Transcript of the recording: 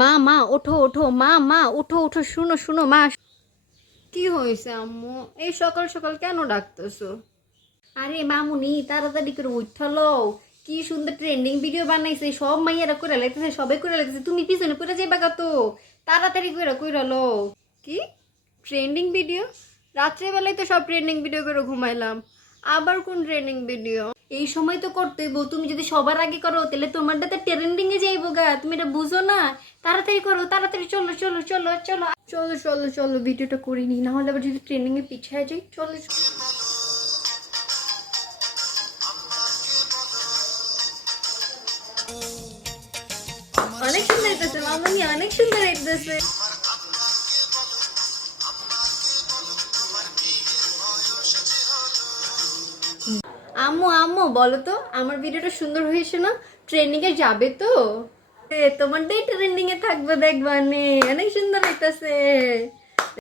মা মা ওঠো ওঠো, মা মা ওঠো ওঠো, শুনো শুনো মা। কি হয়েছে আম্মু, এই সকাল সকাল কেন ডাকতেছো? আরে মামুনি তাড়াতাড়ি করে উঠলো। কি সুন্দর ট্রেন্ডিং ভিডিও বানাইছে, সব মাইয়ারা করে লাইতেছে, সবাই করে লাইতেছে, তুমি পিছনে পড়ে যাইবা গা তো। তাড়াতাড়ি করে কইরালো। কি ট্রেন্ডিং ভিডিও? রাত্রেবেলায় তো সব ট্রেন্ডিং ভিডিও করে ঘুমাইলাম, আবার কোন ট্রেন্ডিং ভিডিও? এই সময় তো করতেই বউ, তুমি যদি সবার আগে করো তাহলে তোমারটা তো ট্রেন্ডিং এ যাইবো গা, তুমি এটা বুঝো না? তাড়াতাড়ি করো, তাড়াতাড়ি চলো চলো চলো চলো চলো চলো চলো, ভিডিওটা করে নি, না হলে আবার যদি ট্রেন্ডিং এ পিছিয়ে যাই। চলো চলো। অনেক সুন্দর হইতেছে মামনি, অনেক সুন্দর হইতেছে। আম্মু আম্মু বলো তো, আমার ভিডিওটা সুন্দর হয়েছে না? ট্রেন্ডিং এ যাবে তো? তোমারটাই ট্রেন্ডিং এ থাকবে, দেখবা নে অনেক সুন্দর হইতেছে।